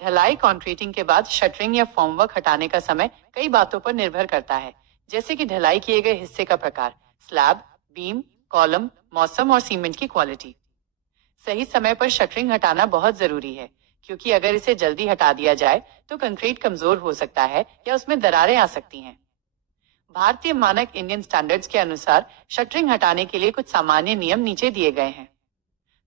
ढलाई कंक्रीटिंग के बाद शटरिंग या फॉर्मवर्क हटाने का समय कई बातों पर निर्भर करता है, जैसे कि ढलाई किए गए हिस्से का प्रकार, स्लैब, बीम, कॉलम, मौसम और सीमेंट की क्वालिटी। सही समय पर शटरिंग हटाना बहुत जरूरी है, क्योंकि अगर इसे जल्दी हटा दिया जाए तो कंक्रीट कमजोर हो सकता है या उसमें दरारें आ सकती हैं। भारतीय मानक इंडियन स्टैंडर्ड्स के अनुसार शटरिंग हटाने के लिए कुछ सामान्य नियम नीचे दिए गए हैं।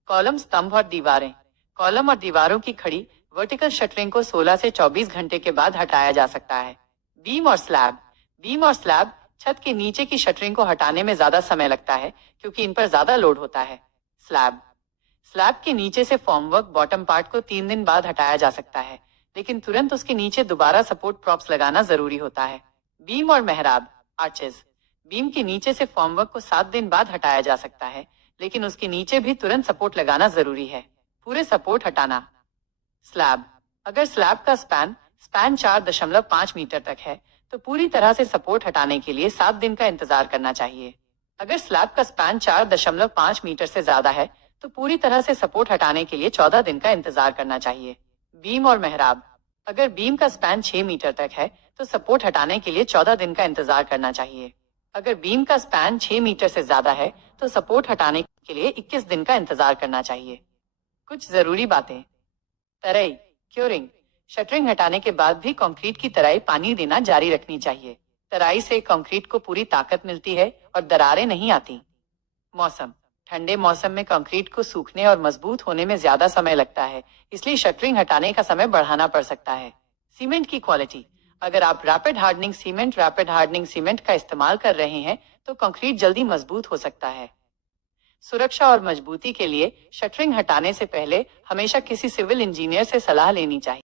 कॉलम, स्तंभ और दीवारें। कॉलम और दीवारों की खड़ी वर्टिकल शटरिंग को 16 से 24 घंटे के बाद हटाया जा सकता है। बीम और स्लैब। बीम और स्लैब छत के नीचे की शटरिंग को हटाने में ज्यादा समय लगता है, क्योंकि इन पर ज्यादा लोड होता है। स्लैब। स्लैब के नीचे से फॉर्मवर्क बॉटम पार्ट को 3 दिन बाद हटाया जा सकता है, लेकिन तुरंत उसके नीचे दोबारा सपोर्ट प्रॉप्स लगाना जरूरी होता है। बीम और मेहराब, आर्चेस। बीम के नीचे से फॉर्मवर्क को 7 दिन बाद हटाया जा सकता है, लेकिन उसके नीचे भी तुरंत सपोर्ट लगाना जरूरी है। पूरे सपोर्ट हटाना। स्लैब। अगर स्लैब का स्पैन 4.5 मीटर तक है, तो पूरी तरह से सपोर्ट हटाने के लिए 7 दिन का इंतजार करना चाहिए। अगर स्लैब का स्पैन 4.5 मीटर से ज्यादा है, तो पूरी तरह से सपोर्ट हटाने के लिए 14 दिन का इंतजार करना चाहिए। बीम और मेहराब। अगर बीम का स्पैन 6 मीटर तक है, तो सपोर्ट हटाने के लिए 14 दिन का इंतजार करना चाहिए। अगर बीम का स्पैन 6 मीटर से ज्यादा है, तो सपोर्ट हटाने के लिए 21 दिन का इंतजार करना चाहिए। कुछ जरूरी बातें। तराई, क्योरिंग। शटरिंग हटाने के बाद भी कंक्रीट की तराई पानी देना जारी रखनी चाहिए। तराई से कंक्रीट को पूरी ताकत मिलती है और दरारें नहीं आती। मौसम। ठंडे मौसम में कंक्रीट को सूखने और मजबूत होने में ज्यादा समय लगता है, इसलिए शटरिंग हटाने का समय बढ़ाना पड़ सकता है। सीमेंट की क्वालिटी। अगर आप रैपिड हार्डनिंग सीमेंट का इस्तेमाल कर रहे हैं, तो कंक्रीट जल्दी मजबूत हो सकता है। सुरक्षा और मजबूती के लिए शटरिंग हटाने से पहले हमेशा किसी सिविल इंजीनियर से सलाह लेनी चाहिए।